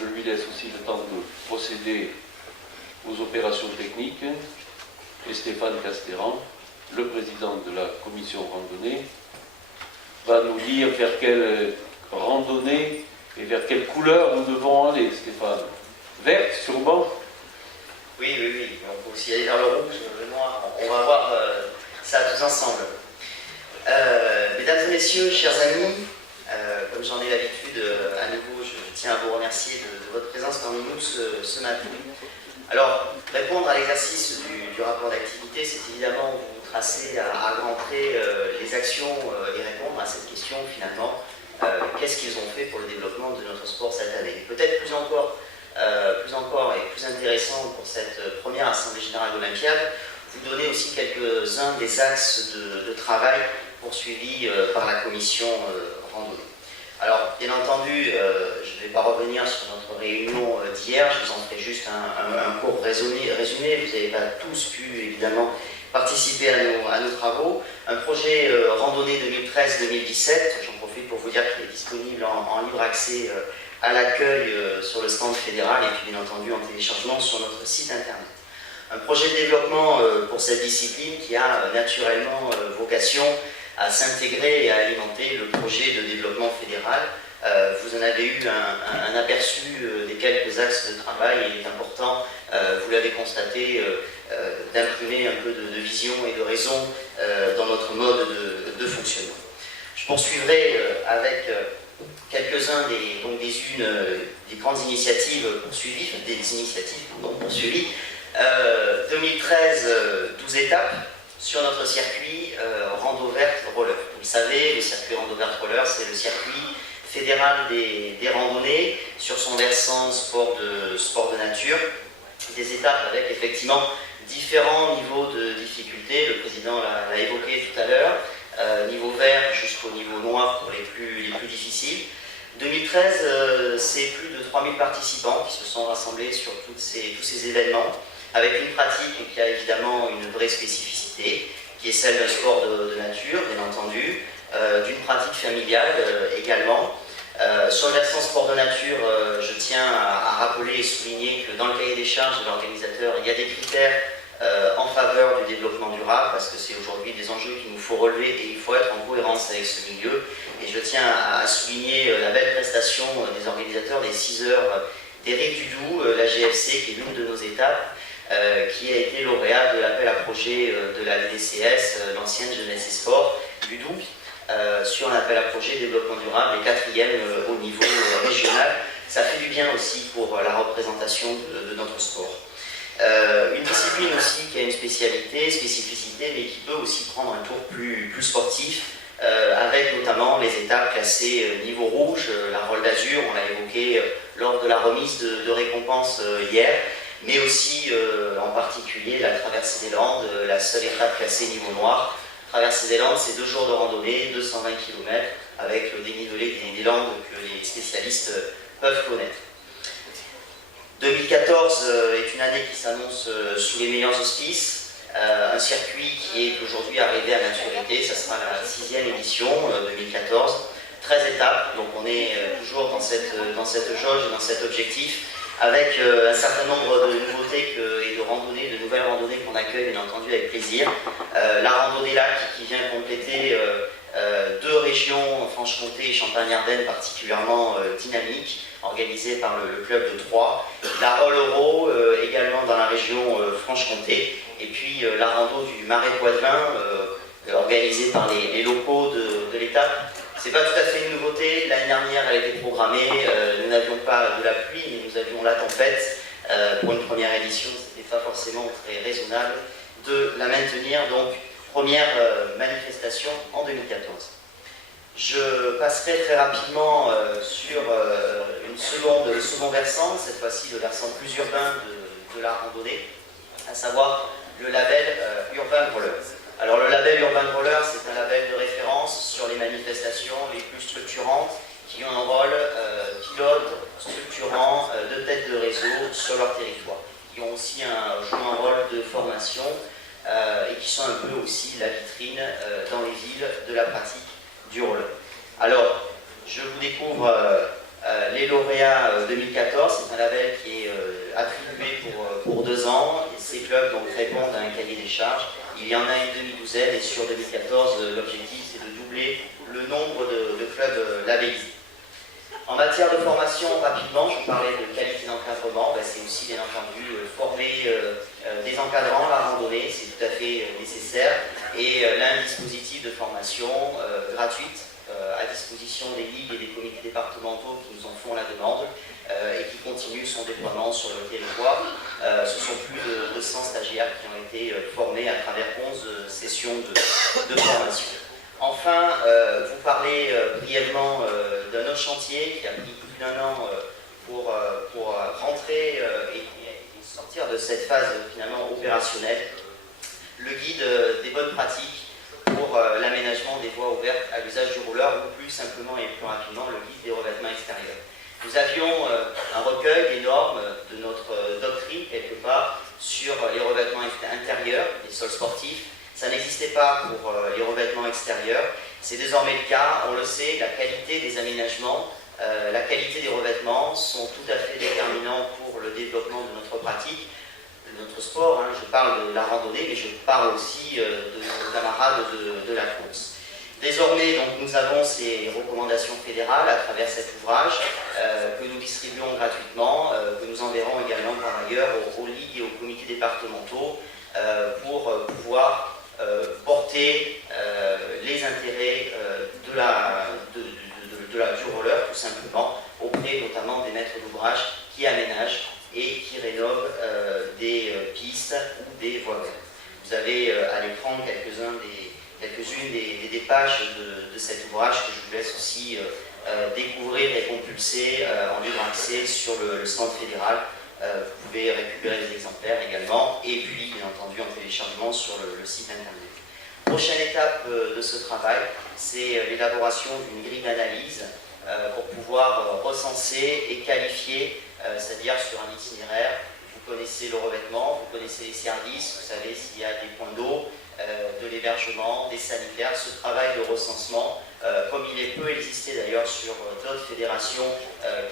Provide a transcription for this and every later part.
je lui laisse aussi le temps de procéder aux opérations techniques. Et Stéphane Castéran, le président de la commission randonnée, va nous dire vers quelle randonnée et vers quelle couleur nous devons aller, Stéphane. Verte, sûrement? Oui, oui, oui. On peut aussi aller vers le rouge, le noir. On va voir ça tous ensemble. Mesdames et messieurs, chers amis, comme j'en ai l'habitude, à nouveau, je tiens à vous remercier de votre présence parmi nous ce matin. Alors, répondre à l'exercice du rapport d'activité, c'est évidemment vous tracer à grands traits les actions et répondre à cette question finalement, qu'est-ce qu'ils ont fait pour le développement de notre sport cette année. Peut-être plus encore et plus intéressant pour cette première Assemblée Générale d'Olympiade, vous donner aussi quelques-uns des axes de travail poursuivis par la commission randonnée. Alors, bien entendu, je ne vais pas revenir sur notre réunion d'hier, je vous en ferai juste un court résumé. Vous n'avez pas tous pu, évidemment, participer à nos travaux. Un projet randonnée 2013-2017, j'en profite pour vous dire qu'il est disponible en libre accès à l'accueil sur le stand fédéral et puis, bien entendu, en téléchargement sur notre site internet. Un projet de développement pour cette discipline qui a naturellement vocation à s'intégrer et à alimenter le projet de développement fédéral. Vous en avez eu un aperçu des quelques axes de travail et il est important, vous l'avez constaté, d'imprimer un peu de vision et de raison dans notre mode de fonctionnement. Je poursuivrai avec quelques-uns des grandes initiatives poursuivies, 2013, 12 étapes sur notre circuit Rando Verte Roller. Vous le savez, le circuit Rando Verte Roller, c'est le circuit fédéral des randonnées sur son versant sport de nature. Des étapes avec effectivement différents niveaux de difficulté. Le président l'a évoqué tout à l'heure. Niveau vert jusqu'au niveau noir pour les plus difficiles. 2013, c'est plus de 3000 participants qui se sont rassemblés sur tous ces événements, avec une pratique qui a évidemment une vraie spécificité, qui est celle d'un sport de nature, bien entendu, d'une pratique familiale également. Sur le versant sport de nature, je tiens à rappeler et souligner que dans le cahier des charges de l'organisateur, il y a des critères en faveur du développement durable, parce que c'est aujourd'hui des enjeux qu'il nous faut relever et il faut être en cohérence avec ce milieu. Et je tiens à souligner la belle prestation des organisateurs des 6 heures des Rives du Doubs, la GFC, qui est l'une de nos étapes, qui a été lauréat de l'appel à projet de la DDCS, l'ancienne Jeunesse et Sport du Doubs, sur un appel à projet développement durable et 4e au niveau régional. Ça fait du bien aussi pour la représentation de notre sport. Une discipline aussi qui a une spécificité, mais qui peut aussi prendre un tour plus sportif, avec notamment les étapes classées niveau rouge, la Rôle d'Azur, on l'a évoqué lors de la remise de récompenses hier, mais aussi en particulier la traversée des Landes, la seule étape classée niveau noir. Traversée des Landes, c'est 2 jours de randonnée, 220 km, avec le dénivelé des Landes que les spécialistes peuvent connaître. 2014 est une année qui s'annonce sous les meilleurs auspices, un circuit qui est aujourd'hui arrivé à maturité, ça sera la 6e édition 2014, 13 étapes, donc on est toujours dans cette jauge et dans cet objectif, avec un certain nombre de nouveautés et de nouvelles randonnées qu'on accueille bien entendu avec plaisir. La randonnée lac qui vient compléter 2 régions, Franche-Comté et Champagne-Ardenne particulièrement dynamiques, organisées par le club de Troyes. La Rôle Euro également dans la région Franche-Comté. Et puis la rando du Marais Poitevin organisée par les locaux de l'étape. C'est pas tout à fait une nouveauté, l'année dernière elle était programmée, nous n'avions pas de la pluie, mais nous avions la tempête. Pour une première édition, c'était pas forcément très raisonnable de la maintenir, donc première manifestation en 2014. Je passerai très rapidement sur le second versant, cette fois-ci le versant plus urbain de la randonnée, à savoir le label Urban Roller. Alors le label Urban Roller, c'est un label de référence sur les manifestations les plus structurantes qui ont un rôle pilote, structurant, de tête de réseau sur leur territoire, qui ont aussi jouent un rôle de formation et qui sont un peu aussi la vitrine dans les villes de la pratique du roller. Alors, je vous découvre les lauréats 2014, c'est un label qui est attribué pour 2 ans, et ces clubs donc répondent à un cahier des charges. Il y en a une demi-douzaine, et sur 2014, l'objectif c'est de doubler le nombre de clubs labellisés. En matière de formation, rapidement, je parlais de qualité d'encadrement, c'est aussi bien entendu former des encadrants à la randonnée, c'est tout à fait nécessaire, et là un dispositif de formation gratuite à disposition des ligues et des comités départementaux qui nous en font la demande et qui continuent son déploiement sur le territoire. Ce sont plus de 100 stagiaires qui ont été formés à travers 11 sessions de formation. Enfin, vous parlez brièvement d'un autre chantier qui a pris plus d'1 an pour rentrer et sortir de cette phase finalement opérationnelle. Le guide des bonnes pratiques pour l'aménagement des voies ouvertes à l'usage du rouleur, ou plus simplement et plus rapidement le guide des revêtements extérieurs. Nous avions un recueil des normes de notre doctrine quelque part sur les revêtements intérieurs, les sols sportifs. Ça n'existait pas pour les revêtements extérieurs, c'est désormais le cas, on le sait, la qualité des aménagements, la qualité des revêtements sont tout à fait déterminants pour le développement de notre pratique, de notre sport. Je parle de la randonnée, mais je parle aussi de nos camarades de la course. Désormais, donc, nous avons ces recommandations fédérales à travers cet ouvrage que nous distribuons gratuitement, que nous enverrons également par ailleurs aux ligues et aux comités départementaux pour pouvoir porter les intérêts du roller, tout simplement, auprès notamment des maîtres d'ouvrage qui aménagent et qui rénovent des pistes ou des voies vertes. Vous avez à l'écran quelques-unes des pages de cet ouvrage que je vous laisse aussi découvrir et compulser en libre accès sur le stand fédéral. Vous pouvez récupérer des exemplaires également, et puis bien entendu en téléchargement sur le site internet. Prochaine étape de ce travail, c'est l'élaboration d'une grille d'analyse pour pouvoir recenser et qualifier, c'est-à-dire sur un itinéraire. Vous connaissez le revêtement, vous connaissez les services, vous savez s'il y a des points d'eau, de l'hébergement, des sanitaires. Ce travail de recensement, comme il peut exister d'ailleurs sur d'autres fédérations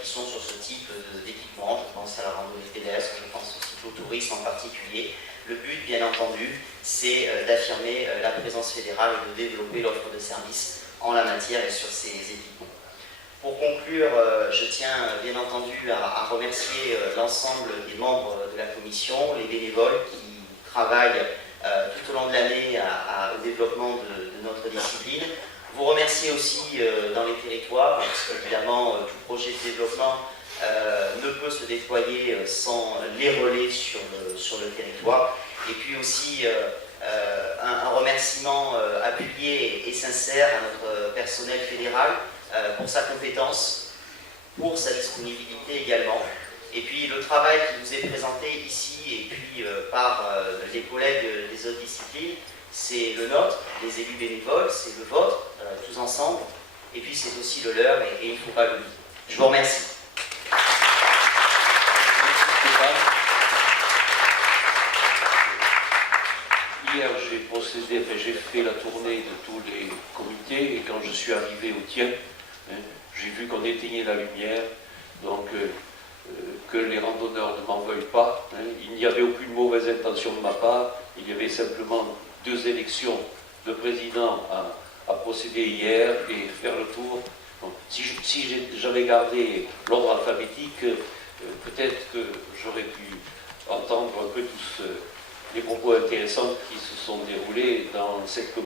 qui sont sur ce type d'équipement, je pense à la randonnée pédestre, je pense aussi au tourisme en particulier. Le but, bien entendu, c'est d'affirmer la présence fédérale et de développer l'offre de services en la matière et sur ces équipements. Pour conclure, je tiens bien entendu à remercier l'ensemble des membres de la commission, les bénévoles qui travaillent tout au long de l'année au développement de notre discipline. Vous remercier aussi dans les territoires, parce qu'évidemment, tout projet de développement ne peut se déployer sans les relais sur le territoire. Et puis aussi un remerciement appuyé et sincère à notre personnel fédéral pour sa compétence, pour sa disponibilité également. Et puis le travail qui vous est présenté ici et puis par les collègues des autres disciplines, c'est le nôtre, les élus bénévoles, c'est le vôtre, tous ensemble, et puis c'est aussi le leur, et il ne faut pas l'oublier. Je vous remercie. Hier, j'ai fait la tournée de tous les comités, et quand je suis arrivé au tien, j'ai vu qu'on éteignait la lumière, donc que les randonneurs ne m'en veuillent pas. Il n'y avait aucune mauvaise intention de ma part, il y avait simplement 2 élections de président à procéder hier et faire le tour. Donc, si j'avais gardé l'ordre alphabétique, peut-être que j'aurais pu entendre un peu tous les propos intéressants qui se sont déroulés dans cette commission.